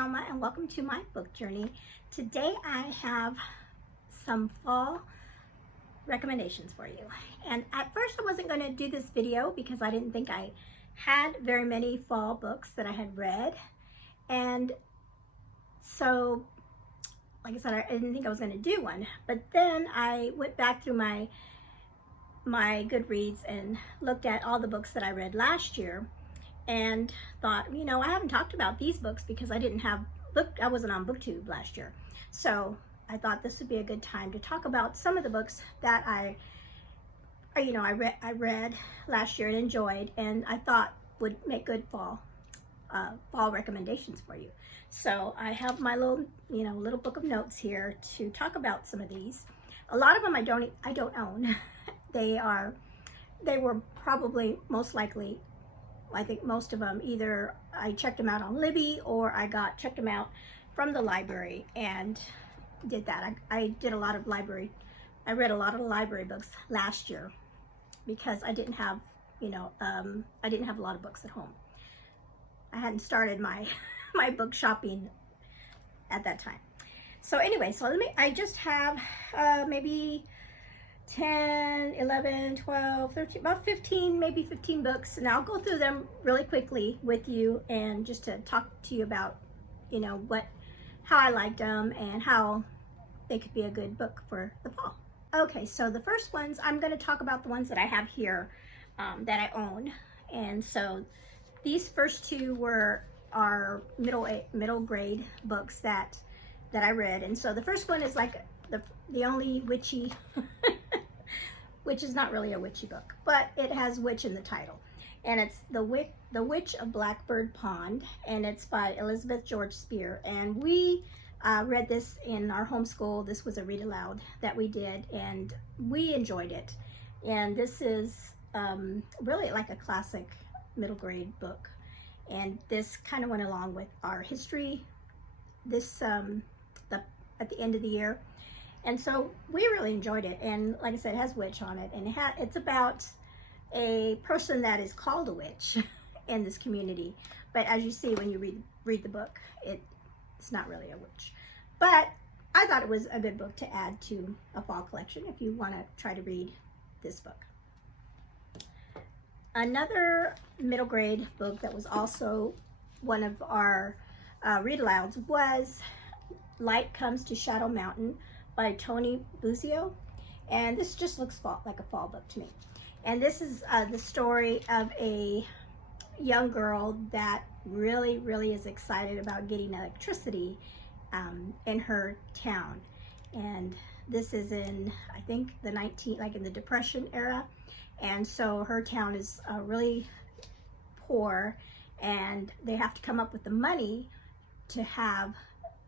Thelma and welcome to my book journey. Today I have some fall recommendations for you. And at first I wasn't going to do this video because I didn't think I had very many fall books that I had read. And so, like I said, I didn't think I was going to do one. But then I went back through my Goodreads and looked at all the books that I read last year and thought, you know, I haven't talked about these books because I wasn't on BookTube last year. So I thought this would be a good time to talk about some of the books that I read last year and enjoyed, and I thought would make good fall recommendations for you. So I have my little book of notes here to talk about some of these. A lot of them I don't own. They were probably most likely, I think most of them, either I checked them out on Libby or I checked them out from the library and did that. I read a lot of library books last year because I didn't have, I didn't have a lot of books at home. I hadn't started my book shopping at that time. So anyway, I just have maybe 10, 11, 12, 13, about 15, maybe 15 books. And I'll go through them really quickly with you and just to talk to you about, how I liked them and how they could be a good book for the fall. Okay, so the first ones, I'm going to talk about the ones that I have here that I own. And so these first two are middle grade books that I read. And so the first one is like the only witchy, which is not really a witchy book, but it has witch in the title. And it's The Witch of Blackbird Pond, and it's by Elizabeth George Spear. And we read this in our homeschool. This was a read aloud that we did, and we enjoyed it. And this is really like a classic middle grade book. And this kind of went along with our history at the end of the year. And so we really enjoyed it. And like I said, it has witch on it. And it's about a person that is called a witch in this community. But as you see when you read the book, it's not really a witch. But I thought it was a good book to add to a fall collection if you want to try to read this book. Another middle grade book that was also one of our read-alouds was Light Comes to Shadow Mountain by Toni Buzio. And this just looks like a fall book to me. And this is the story of a young girl that really, really is excited about getting electricity in her town. And this is in, I think, in the Depression era. And so her town is really poor, and they have to come up with the money to have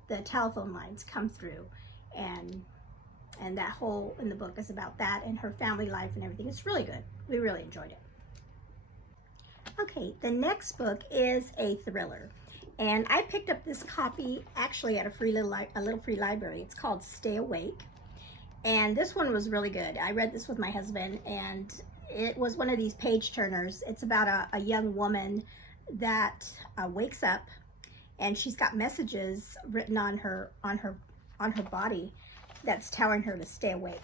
the telephone lines come through. And that whole in the book is about that and her family life and everything. It's really good. We really enjoyed it. Okay, the next book is a thriller. And I picked up this copy actually at a little free library. It's called Stay Awake. And this one was really good. I read this with my husband, and it was one of these page turners. It's about a young woman that wakes up, and she's got messages written on her body that's telling her to stay awake.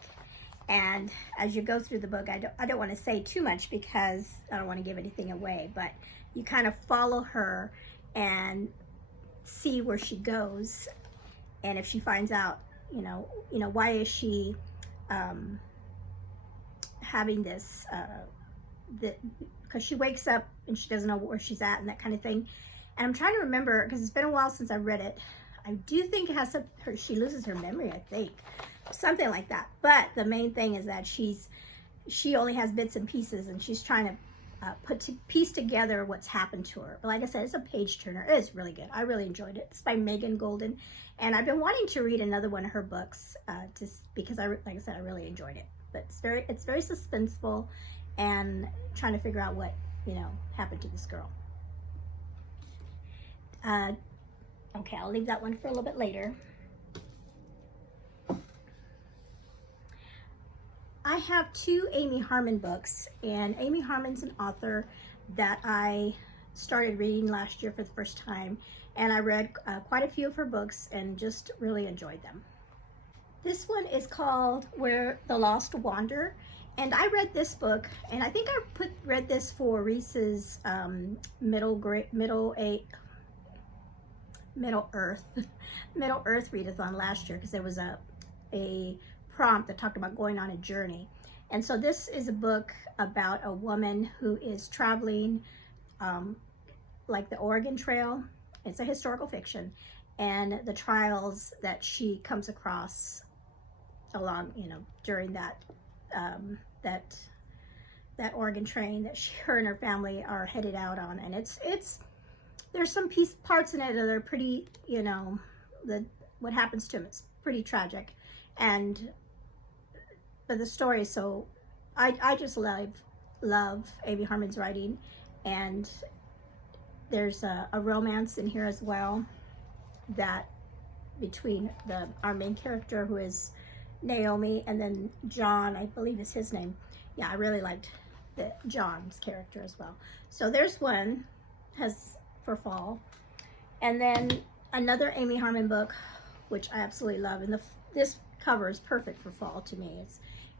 And as you go through the book, I don't want to say too much because I don't want to give anything away, but you kind of follow her and see where she goes, and if she finds out, why is she having this, because she wakes up and she doesn't know where she's at and that kind of thing. And I'm trying to remember, because it's been a while since I read it. I do think it has she loses her memory, I think. Something like that. But the main thing is that she only has bits and pieces, and she's trying to piece together what's happened to her. But like I said, it's a page turner. It is really good. I really enjoyed it. It's by Megan Golden. And I've been wanting to read another one of her books because like I said, I really enjoyed it. But it's very suspenseful and trying to figure out what, happened to this girl. Okay, I'll leave that one for a little bit later. I have two Amy Harmon books, and Amy Harmon's an author that I started reading last year for the first time, and I read quite a few of her books and just really enjoyed them. This one is called Where the Lost Wander, and I read this book, and I think I read this for Reese's Middle Earth Middle Earth readathon last year, because there was a prompt that talked about going on a journey. And so this is a book about a woman who is traveling like the Oregon Trail. It's a historical fiction, and the trials that she comes across along, you know, during that that Oregon train that her and her family are headed out on. And there's some parts in it that are pretty, you know, what happens to them is pretty tragic, but the story is so, I just love Amy Harmon's writing. And there's a romance in here as well, that between our main character, who is Naomi, and then John, I believe is his name. Yeah, I really liked John's character as well. So there's one for fall. And then another Amy Harmon book, which I absolutely love, and this cover is perfect for fall to me.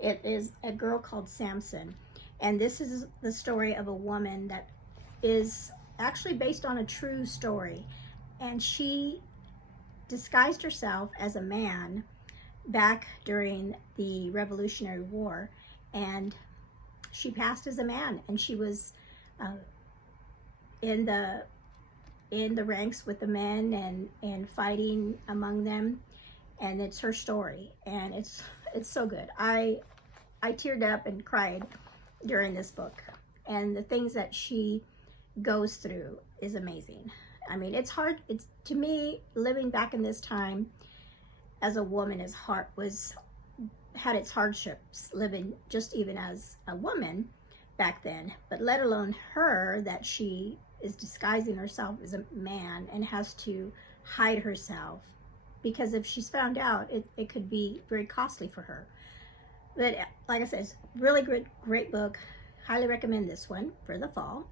It is A Girl Called Samson, and this is the story of a woman that is actually based on a true story, and she disguised herself as a man back during the Revolutionary War, and she passed as a man, and she was in the ranks with the men and fighting among them. And it's her story, and it's so good. I teared up and cried during this book, and the things that she goes through is amazing. I mean, it's hard. It's, to me, living back in this time as a woman had its hardships, living just even as a woman back then, but let alone her, that she is disguising herself as a man and has to hide herself, because if she's found out, it could be very costly for her. But like I said, it's a really great book. Highly recommend this one for the fall.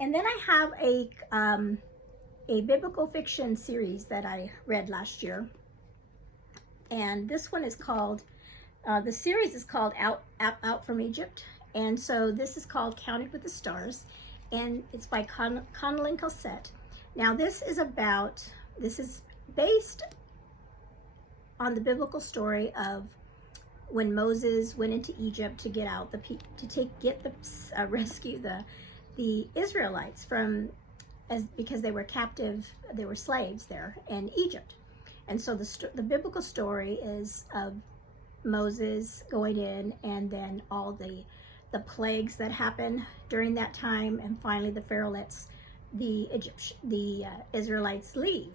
And then I have a biblical fiction series that I read last year, and this one is called, the series is called Out from Egypt, and so this is called Counted with the Stars, and it's by Connelly Cosette. Now this is based on the biblical story of when Moses went into Egypt to get out rescue the Israelites because they were captive, they were slaves there in Egypt. And so the biblical story is of Moses going in, and then all the plagues that happen during that time, and finally the Pharaoh lets the Israelites leave.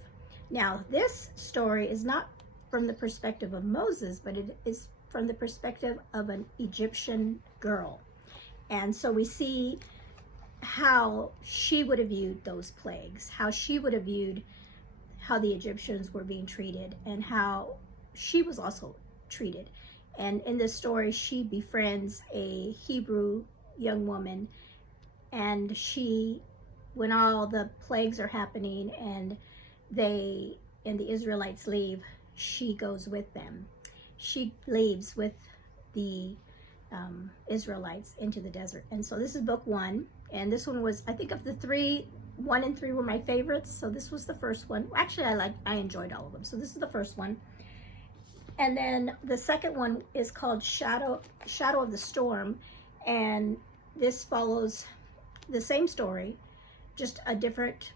Now this story is not from the perspective of Moses, but it is from the perspective of an Egyptian girl. And so we see how she would have viewed those plagues, how she would have viewed how the Egyptians were being treated, and how she was also treated. And in this story, she befriends a Hebrew young woman, and when all the plagues are happening and the Israelites leave, she goes with them. She leaves with the Israelites into the desert. And so this is book one, and this one was, I think of the three, 1 and 3 were my favorites, so this was the first one. Actually, I enjoyed all of them, so this is the first one. And then the second one is called Shadow of the Storm, and this follows the same story, just a different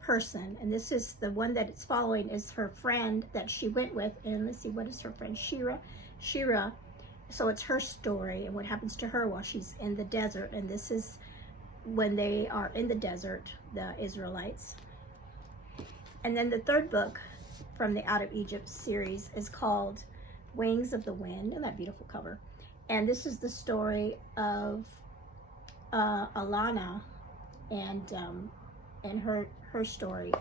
person. And this is the one that it's following is her friend that she went with, and let's see, what is her friend? Shira. So it's her story and what happens to her while she's in the desert, and this is when they are in the desert, the Israelites. And then the third book from the Out of Egypt series is called Wings of the Wind, and that beautiful cover. And this is the story of Alana and her story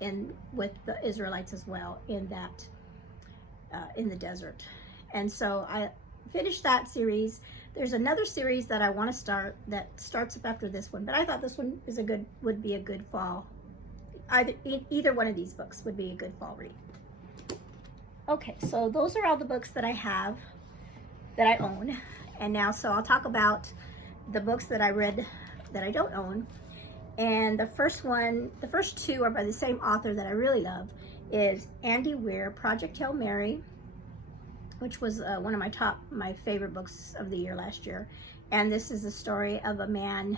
in with the Israelites as well in that in the desert. And so I finished that series. There's another series that I want to start that starts up after this one, but I thought this one is would be a good fall. Either one of these books would be a good fall read. Okay, so those are all the books that I have, that I own. And now, so I'll talk about the books that I read that I don't own. And the first two are by the same author that I really love, is Andy Weir, Project Hail Mary, which was one of my favorite books of the year last year. And this is the story of a man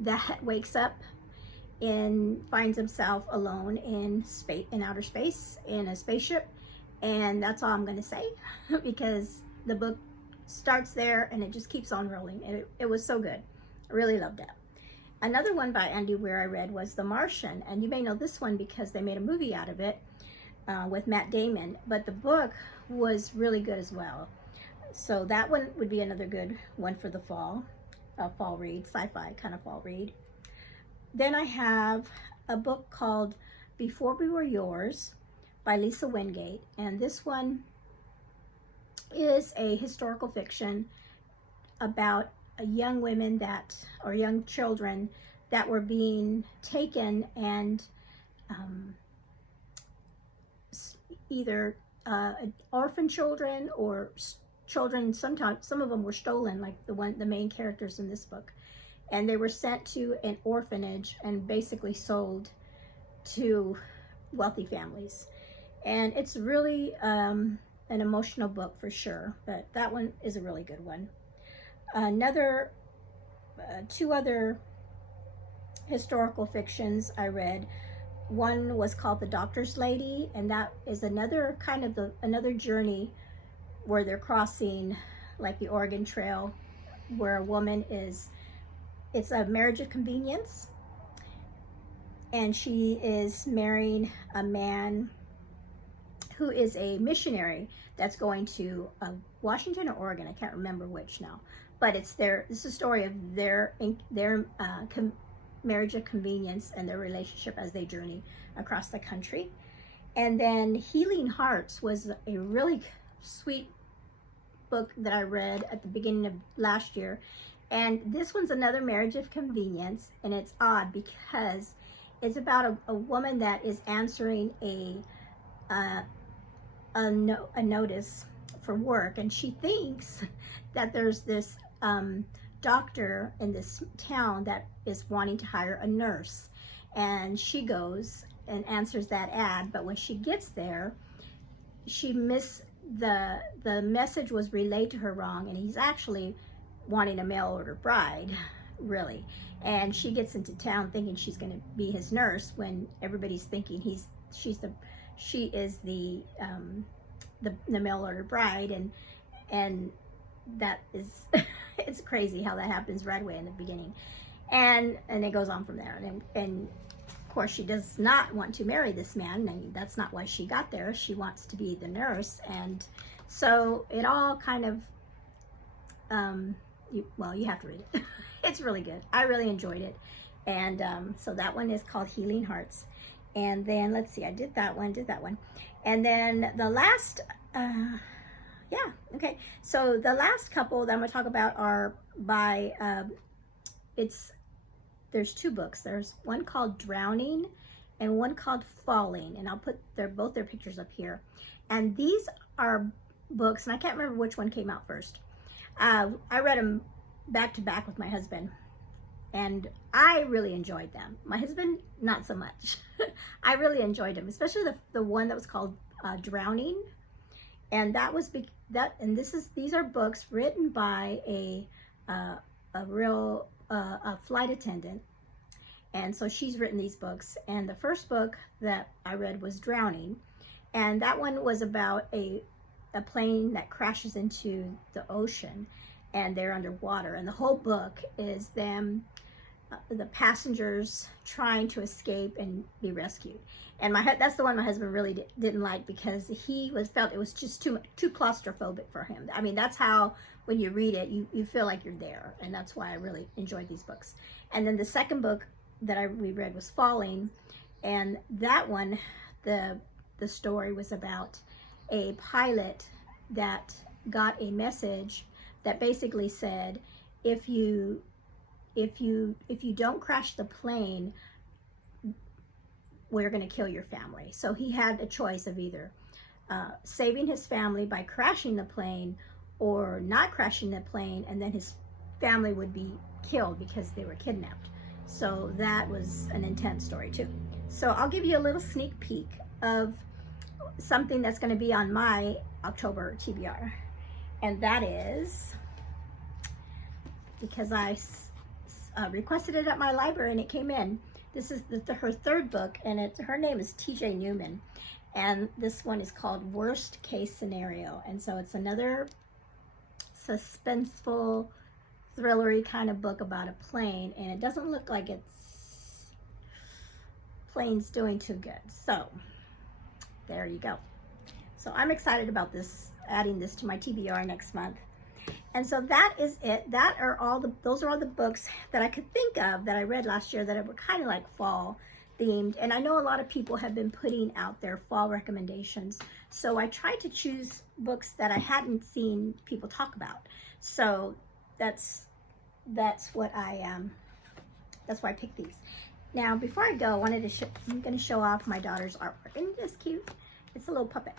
that wakes up and finds himself alone in outer space, in a spaceship. And that's all I'm going to say, because the book starts there and it just keeps on rolling. It was so good. I really loved it. Another one by Andy Weir I read was The Martian, and you may know this one because they made a movie out of it with Matt Damon, but the book was really good as well. So that one would be another good one for the fall read, sci-fi kind of fall read. Then I have a book called Before We Were Yours by Lisa Wingate, and this one is a historical fiction about young women or young children that were being taken and either orphan children or children. Sometimes some of them were stolen, like the main characters in this book, and they were sent to an orphanage and basically sold to wealthy families. And it's really an emotional book for sure, but that one is a really good one. Two other historical fictions I read. One was called The Doctor's Lady, and that is another kind of another journey where they're crossing like the Oregon Trail, where a woman it's a marriage of convenience, and she is marrying a man who is a missionary that's going to Washington or Oregon, I can't remember which now, but it's a story of their marriage of convenience and their relationship as they journey across the country. And then Healing Hearts was a really sweet book that I read at the beginning of last year, and this one's another marriage of convenience, and it's odd because it's about a woman that is answering a notice for work, and she thinks that there's this doctor in this town that is wanting to hire a nurse, and she goes and answers that ad, but when she gets there, she missed the message was relayed to her wrong, and he's actually wanting a mail order bride, really. And she gets into town thinking she's going to be his nurse, when everybody's thinking she is the mail order bride, and that is it's crazy how that happens right away in the beginning, and it goes on from there. And of course she does not want to marry this man, and that's not why she got there. She wants to be the nurse, and so it all kind of you have to read it. It's really good. I really enjoyed it. And so that one is called Healing Hearts. And then let's see, I did that one. And then the last, so the last couple that I'm gonna talk about are by, there's two books. There's one called Drowning and one called Falling. And I'll put both their pictures up here. And these are books, and I can't remember which one came out first. I read them back to back with my husband, and I really enjoyed them. My husband, not so much. I really enjoyed them, especially the one that was called Drowning, and that was these are books written by a flight attendant, and so she's written these books. And the first book that I read was Drowning, and that one was about a plane that crashes into the ocean, and they're underwater, and the whole book is them, the passengers trying to escape and be rescued. And that's the one my husband really didn't like, because he felt it was just too claustrophobic for him. I mean, that's how when you read it, you feel like you're there, and that's why I really enjoyed these books. And then the second book that we read was Falling, and that one, the story was about a pilot that got a message that basically said, if you don't crash the plane, we're going to kill your family. So he had a choice of either saving his family by crashing the plane, or not crashing the plane, and then his family would be killed because they were kidnapped. So that was an intense story too. So I'll give you a little sneak peek of something that's going to be on my October TBR, and that is, because I requested it at my library and it came in. This is her third book, and her name is T.J. Newman, and this one is called Worst Case Scenario. And so it's another suspenseful, thrillery kind of book about a plane, and it doesn't look like plane's doing too good. So there you go. So I'm excited about this, adding this to my TBR next month. And so that is it. Those are all the books that I could think of that I read last year that were kind of like fall themed. And I know a lot of people have been putting out their fall recommendations. So I tried to choose books that I hadn't seen people talk about. So that's why I picked these. Now, before I go, I'm going to show off my daughter's artwork. Isn't this cute? It's a little puppet.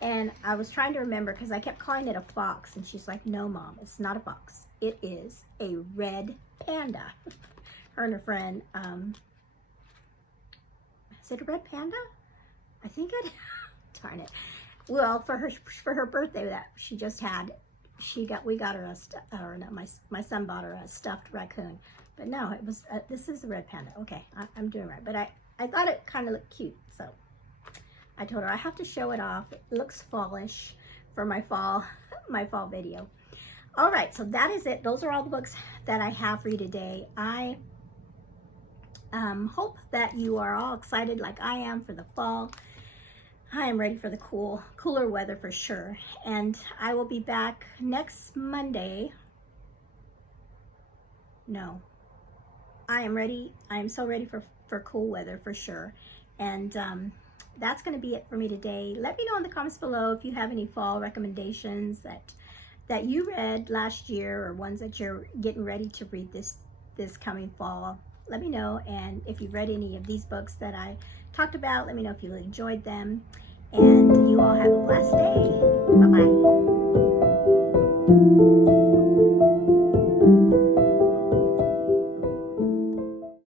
And I was trying to remember, because I kept calling it a fox, and she's like, no, Mom, it's not a fox. It is a red panda. Her and her friend, is it a red panda? I think it, darn it. Well, for her birthday that she just had, we got her my son bought her a stuffed raccoon. But no, it was, this is a red panda. Okay, I'm doing right. But I thought it kind of looked cute, so I told her I have to show it off. It looks fallish for my fall video. All right, so that is it. Those are all the books that I have for you today. I hope that you are all excited like I am for the fall. I am ready for the cooler weather for sure. And I will be back next Monday. No, I am ready. I am so ready for cool weather for sure. And that's going to be it for me today. Let me know in the comments below if you have any fall recommendations that you read last year, or ones that you're getting ready to read this coming fall. Let me know. And if you've read any of these books that I talked about, let me know if you enjoyed them. And you all have a blessed day. Bye-bye.